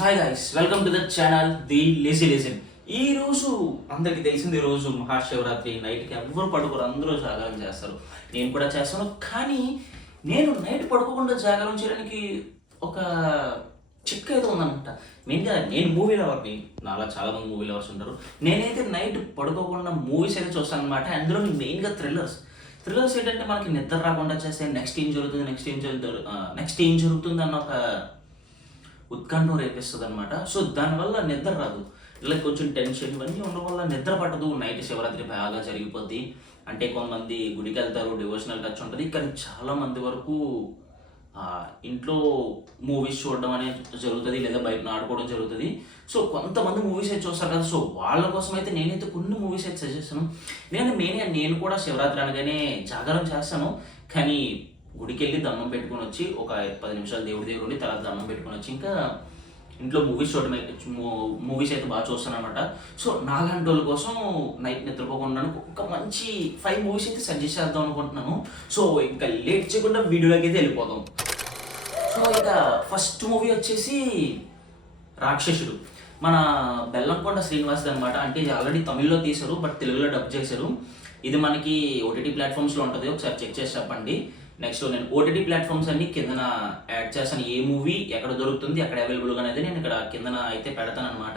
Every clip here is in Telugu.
Hi guys, welcome to the channel the lazy legend. ఈ రోజు అందరికి తెలిసింది, ఈ రోజు మహాశివరాత్రి. నైట్కి ఎవరు పడుకోరు, అందరూ జాగారం చేస్తారు. నేను కూడా చేస్తాను. కానీ నేను నైట్ పడుకోకుండా జాగారం చేయడానికి ఒక చిక్క ఏదో ఉందన్నమాట. మెయిన్గా నేను మూవీ లవర్ని, నాలా చాలా మంది మూవీ లవర్స్ ఉంటారు. నేనైతే నైట్ పడుకోకుండా మూవీస్ అయితే చూస్తాను అనమాట. అందులో మెయిన్గా థ్రిల్లర్స్ ఏంటంటే మనకి నిద్ర రాకుండా చేస్తే నెక్స్ట్ ఏం జరుగుతుంది అన్న ఒక ఉత్కంఠం రేపిస్తుంది అనమాట. సో దానివల్ల నిద్ర రాదు, ఇలా కొంచెం టెన్షన్ ఇవన్నీ ఉండడం వల్ల నిద్ర పట్టదు. నైట్ శివరాత్రి బాగా జరిగిపోద్ది. అంటే కొంతమంది గుడికి వెళ్తారు, డివోషనల్ టచ్ ఉంటుంది. కానీ చాలా మంది వరకు ఇంట్లో మూవీస్ చూడడం అనేది జరుగుతుంది, లేదా బయట ఆడుకోవడం జరుగుతుంది. సో కొంతమంది మూవీస్ అయితే చూస్తారు కదా. సో వాళ్ళ కోసం అయితే నేనైతే కొన్ని మూవీస్ అయితే సజెస్ట్ చేస్తాను. నేను కూడా శివరాత్రి అనగానే జాగారం చేస్తాను. కానీ గుడికి వెళ్ళి దండం పెట్టుకుని వచ్చి ఒక 10 నిమిషాలు దేవుడి దగ్గర ఉండి తర్వాత దండం పెట్టుకుని వచ్చి ఇంకా ఇంట్లో మూవీస్ అయితే బాగా చూస్తాను అనమాట. సో నాలాంటి వాళ్ళ కోసం నైట్ నిద్రపోకుండా ఒక మంచి 5 మూవీస్ అయితే సజెస్ట్ చేద్దాం అనుకుంటున్నాను. సో ఇంకా లేట్ చేయకుండా వీడియోలోకి అయితే వెళ్ళిపోదాం. సో ఇక ఫస్ట్ మూవీ వచ్చేసి రాక్షసుడు. మన బెల్లంకొండ శ్రీనివాస్ అనమాట. అంటే ఇది ఆల్రెడీ తమిళ్లో తీశారు, బట్ తెలుగులో డబ్ చేశారు. ఇది మనకి ఓటీటీ ప్లాట్ఫామ్స్లో ఉంటుంది, ఒకసారి చెక్ చేసి చెప్పండి. నెక్స్ట్ నేను ఓటీటీ ప్లాట్ఫామ్స్ అన్ని కిందన యాడ్ చేస్తాను. ఏ మూవీ ఎక్కడ దొరుకుతుంది, ఎక్కడ అవైలబుల్గా అనేది నేను ఇక్కడ కిందన అయితే పెడతాను అనమాట.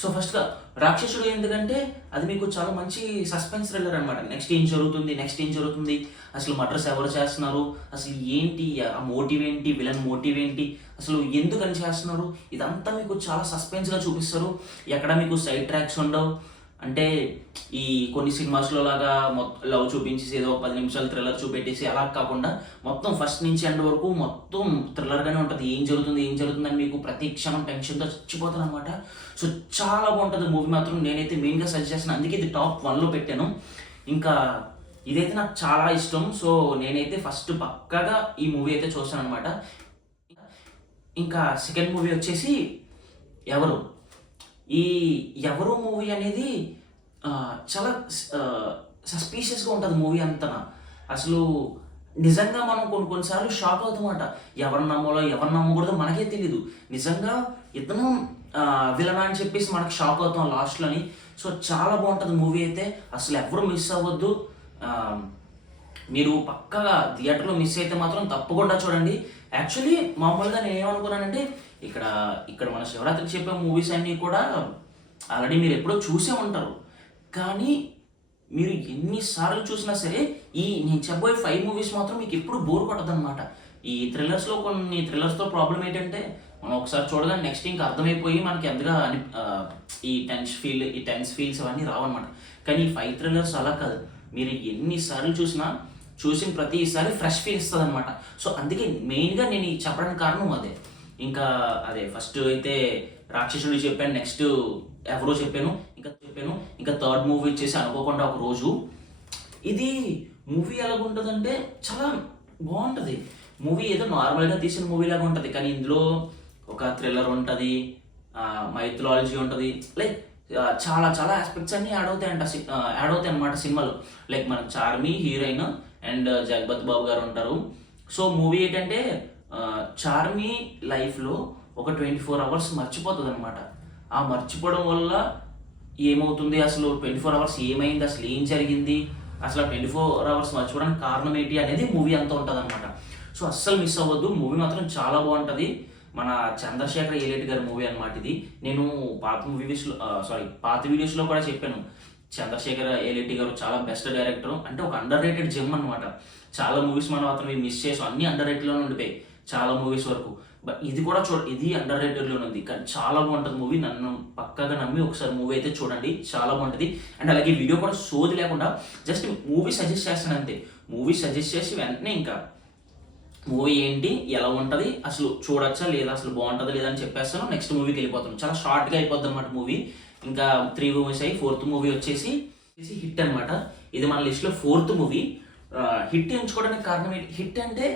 సో ఫస్ట్గా రాక్షసుడు ఎందుకంటే అది మీకు చాలా మంచి సస్పెన్స్ థ్రిల్లర్ అనమాట. నెక్స్ట్ ఏం జరుగుతుంది, అసలు మర్డర్స్ ఎవరు చేస్తున్నారు, అసలు ఏంటి ఆ మోటివ్ ఏంటి, విలన్ మోటివ్ ఏంటి, అసలు ఎందుకని చేస్తున్నారు, ఇదంతా మీకు చాలా సస్పెన్స్గా చూపిస్తారు. ఎక్కడ మీకు సైడ్ ట్రాక్స్ ఉండవు. అంటే ఈ కొన్ని సినిమాస్లో లాగా మొత్తం లవ్ చూపించేసి ఏదో 10 నిమిషాలు థ్రిల్లర్ చూపెట్టేసి అలా కాకుండా మొత్తం ఫస్ట్ నుంచి ఎండ్ వరకు మొత్తం థ్రిల్లర్గానే ఉంటుంది. ఏం జరుగుతుంది అని మీకు ప్రతి క్షణం టెన్షన్తో చచ్చిపోతాను అనమాట. సో చాలా బాగుంటుంది మూవీ మాత్రం. నేనైతే మెయిన్గా సజెస్ట్ చేస్తాను, అందుకే ఇది టాప్ 1లో పెట్టాను. ఇంకా ఇదైతే నాకు చాలా ఇష్టం. సో నేనైతే ఫస్ట్ పక్కాగా ఈ మూవీ అయితే చూస్తాను అనమాట. ఇంకా సెకండ్ మూవీ వచ్చేసి ఈ ఎవరు మూవీ అనేది చాలా సస్పీషియస్గా ఉంటుంది మూవీ అంతా. అసలు నిజంగా మనం కొన్నిసార్లు షాక్ అవుతామన్నమాట. ఎవరు నమ్మాలో ఎవరు నమ్మకూడదో మనకే తెలీదు. నిజంగా ఇతను విలనా అని చెప్పేసి మనకు షాక్ అవుతాం లాస్ట్లోని. సో చాలా బాగుంటుంది మూవీ అయితే, అసలు ఎవరు మిస్ అవ్వద్దు. మీరు పక్కగా థియేటర్లో మిస్ అయితే మాత్రం తప్పకుండా చూడండి. యాక్చువల్లీ మామూలుగా నేను ఏమనుకున్నానంటే ఇక్కడ మన శివరాత్రికి చెప్పే మూవీస్ అన్నీ కూడా ఆల్రెడీ మీరు ఎప్పుడో చూసే ఉంటారు. కానీ మీరు ఎన్నిసార్లు చూసినా సరే నేను చెప్పబోయే 5 మూవీస్ మాత్రం మీకు ఎప్పుడు బోర్ కొట్టదు అనమాట. ఈ కొన్ని థ్రిల్లర్స్తో ప్రాబ్లం ఏంటంటే మనం ఒకసారి చూడగానే నెక్స్ట్ ఇంకా అర్థమైపోయి మనకి ఎంతగా ఈ టెన్స్ ఫీల్స్ అవన్నీ రావన్నమాట. కానీ ఈ 5 థ్రిల్లర్స్ అలా కాదు. మీరు ఎన్నిసార్లు చూసిన ప్రతిసారి ఫ్రెష్ ఫీల్ ఇస్తుంది అనమాట. సో అందుకే మెయిన్గా నేను చెప్పడానికి కారణం అదే. అదే ఫస్ట్ అయితే రాక్షసుడు చెప్పాను, నెక్స్ట్ ఎవరో చెప్పాను, ఇంకా థర్డ్ మూవీ వచ్చేసి అనుకోకుండా ఒక రోజు. ఇది మూవీ ఎలాగుంటుందంటే చాలా బాగుంటుంది మూవీ. ఏదో నార్మల్గా తీసిన మూవీ లాగా ఉంటుంది, కానీ ఇందులో ఒక థ్రిల్లర్ ఉంటుంది, మైథాలజీ ఉంటుంది, లైక్ చాలా చాలా ఆస్పెక్ట్స్ అన్నీ యాడ్ అవుతాయి అన్నమాట సినిమాలో. లైక్ మన చార్మి హీరోయిన్ అండ్ జగపతి బాబు గారు ఉంటారు. సో మూవీ ఏంటంటే చార్మి లైఫ్లో ఒక 24 అవర్స్ మర్చిపోతుంది అనమాట. ఆ మర్చిపోవడం వల్ల ఏమవుతుంది, అసలు 24 అవర్స్ ఏమైంది, అసలు ఏం జరిగింది, అసలు 24 అవర్స్ మర్చిపోవడానికి కారణం ఏంటి అనేది మూవీ అంతా ఉంటుంది అనమాట. సో అస్సలు మిస్ అవ్వద్దు, మూవీ మాత్రం చాలా బాగుంటుంది. మన చంద్రశేఖర్ ఏలేటి గారి మూవీ అనమాట ఇది. నేను పాత వీడియోస్లో కూడా చెప్పాను, చంద్రశేఖర్ ఏలేటి గారు చాలా బెస్ట్ డైరెక్టర్. అంటే ఒక అండర్ రేటెడ్ జెమ్ అనమాట. చాలా మూవీస్ మనం అతను మిస్ చేసాం, అన్ని అండర్ రేటెడ్లోనే ఉండిపోయాయి చాలా మూవీస్ వరకు. బట్ ఇది కూడా ఇది అండర్ రేటెడ్లోనే ఉంది, కానీ చాలా బాగుంటుంది మూవీ. నన్ను పక్కగా నమ్మి ఒకసారి మూవీ అయితే చూడండి, చాలా బాగుంటుంది. అండ్ అలాగే వీడియో కూడా సోది లేకుండా జస్ట్ మూవీ సజెస్ట్ చేస్తాను అంతే. మూవీ సజెస్ట్ చేసి వెంటనే ఇంకా మూవీ ఏంటి, ఎలా ఉంటుంది, అసలు చూడొచ్చా లేదా, అసలు బాగుంటుందా లేదా అని చెప్పేస్తాను. నెక్స్ట్ మూవీకి వెళ్ళిపోతాను. చాలా షార్ట్గా అయిపోద్ది అనమాట మూవీ. ఇంకా 3 మూవీస్ అయ్యి 4th మూవీ వచ్చేసి హిట్ అనమాట. ఇది మన లిస్ట్లో 4th మూవీ. హిట్ ఎంచుకోవడానికి కారణం ఏంటి, హిట్ అంటే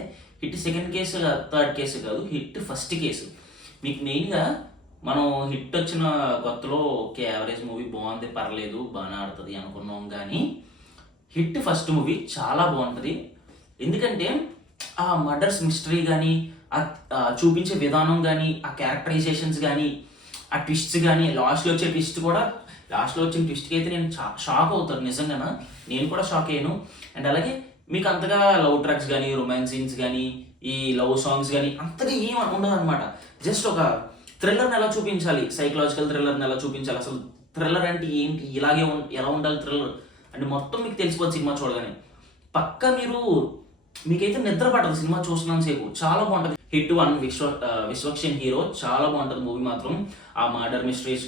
hit second case third case కాదు, హిట్ ఫస్ట్ కేసు. మీకు మెయిన్గా మనం హిట్ వచ్చిన కొత్తలో ఓకే యావరేజ్ మూవీ బాగుంది, పర్లేదు, బాగానే ఆడుతుంది అనుకున్నాం. కానీ హిట్ ఫస్ట్ మూవీ చాలా బాగుంటుంది. ఎందుకంటే ఆ మర్డర్స్ మిస్టరీ కానీ, చూపించే విధానం కానీ, ఆ క్యారెక్టరైజేషన్స్ కానీ, ఆ ట్విస్ట్స్ కానీ, లాస్ట్లో వచ్చిన ట్విస్ట్కి అయితే నేను షాక్ అవుతాను నిజంగా. నేను కూడా షాక్ అయ్యాను. అండ్ అలాగే మీకు అంతగా లవ్ ట్రాక్స్ కానీ, రొమాన్స్ సీన్స్ కానీ, ఈ లవ్ సాంగ్స్ కానీ అంతగా ఏం ఉండదు అనమాట. జస్ట్ ఒక థ్రిల్లర్ని ఎలా చూపించాలి, సైకలాజికల్ థ్రిల్లర్ని ఎలా చూపించాలి, అసలు థ్రిల్లర్ అంటే ఏంటి, ఇలాగే ఎలా ఉండాలి థ్రిల్లర్ అంటే మొత్తం మీకు తెలిసిపోతుంది సినిమా చూడగానే. పక్క మీకైతే నిద్ర పడదు సినిమా చూస్తున్నాను సేపు. చాలా బాగుంటుంది. హిట్ 1 విశ్వక్సేన్ హీరో, చాలా బాగుంటుంది మూవీ మాత్రం. ఆ మర్డర్ మిస్టరీస్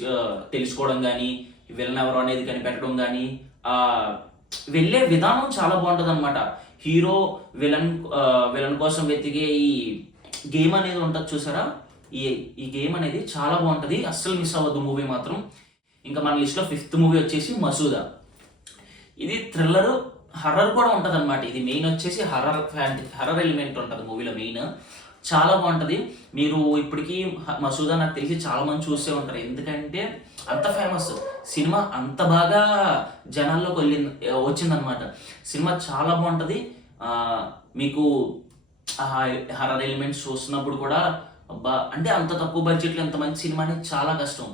తెలుసుకోవడం కానీ, విలన్ ఎవరు అనేది కనిపెట్టడం కానీ, ఆ వెళ్ళే విధానం చాలా బాగుంటుంది అనమాట. హీరో విలన్ కోసం వెతికే ఈ గేమ్ అనేది ఉంటుంది చూసారా, ఈ గేమ్ అనేది చాలా బాగుంటుంది. అస్సలు మిస్ అవ్వద్దు మూవీ మాత్రం. ఇంకా మన లిస్ట్లో 5th మూవీ వచ్చేసి మసూదా. ఇది థ్రిల్లర్ హర్రర్ కూడా ఉంటుంది అనమాట. ఇది మెయిన్ వచ్చేసి హర్రర్ ఎలిమెంట్ ఉంటుంది మూవీలో మెయిన్. చాలా బాగుంటుంది. మీరు ఇప్పటికీ మసూదా నాకు తెలిసి చాలా మంది చూసే ఉంటారు, ఎందుకంటే అంత ఫేమస్ సినిమా, అంత బాగా జనాల్లోకి వచ్చిందనమాట. సినిమా చాలా బాగుంటుంది. మీకు హర్రర్ ఎలిమెంట్స్ చూస్తున్నప్పుడు కూడా అబ్బా అంటే అంత తక్కువ బడ్జెట్లో ఎంత మంచి సినిమా అనేది చాలా కష్టం.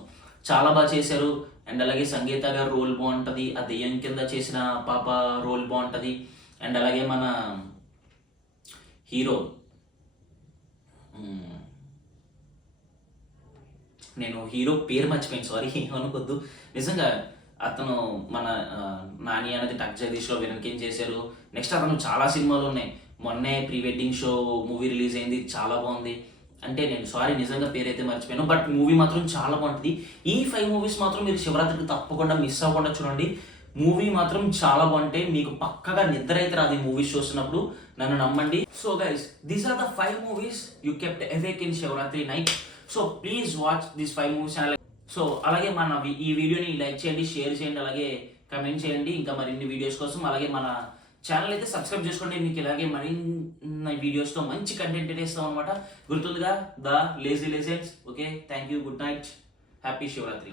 చాలా బాగా చేశారు. అండ్ అలాగే సంగీత గారు రోల్ బాగుంటుంది. ఆ దెయ్యం కింద చేసిన పాప రోల్ బాగుంటుంది. అండ్ అలాగే మన హీరో, నేను హీరో పేరు మర్చిపోయాను, సారీ ఏమనుకోద్దు. నిజంగా అతను మన నాని అనేది టక్ జగదీష్లో విలన్కేం చేశారు. నెక్స్ట్ అతను చాలా సినిమాలు ఉన్నాయి. మొన్నే pre wedding show movie release అయింది, చాలా బాగుంది. అంటే నేను సారీ నిజంగా పేరైతే మర్చిపోయాను, బట్ మూవీ మాత్రం చాలా బాగుంటుంది. ఈ 5 మూవీస్ మాత్రం మీరు శివరాత్రికి తప్పకుండా మిస్ అవ్వకుండా చూడండి. మూవీ మాత్రం చాలా బాగుంటాయి. మీకు పక్కగా నిద్ర అయితే రాదు ఈ మూవీస్ చూస్తున్నప్పుడు, నన్ను నమ్మండి. So guys, these are the 5 movies you kept awake in Shivaratri night. So please watch these 5 movies. So అలాగే ఈ వీడియోని లైక్ చేయండి, షేర్ చేయండి, అలాగే కమెంట్ చేయండి ఇంకా మరిన్ని వీడియోస్ కోసం. అలాగే మన ఛానల్ అయితే సబ్స్క్రైబ్ చేసుకోండి. మీకు ఇలాగే మరిన్ని వీడియోస్తో మంచి కంటెంట్ ఇస్తాం అనమాట. గుర్తుందిగా the lazy legends. Okay, thank you, good night, happy Shivaratri.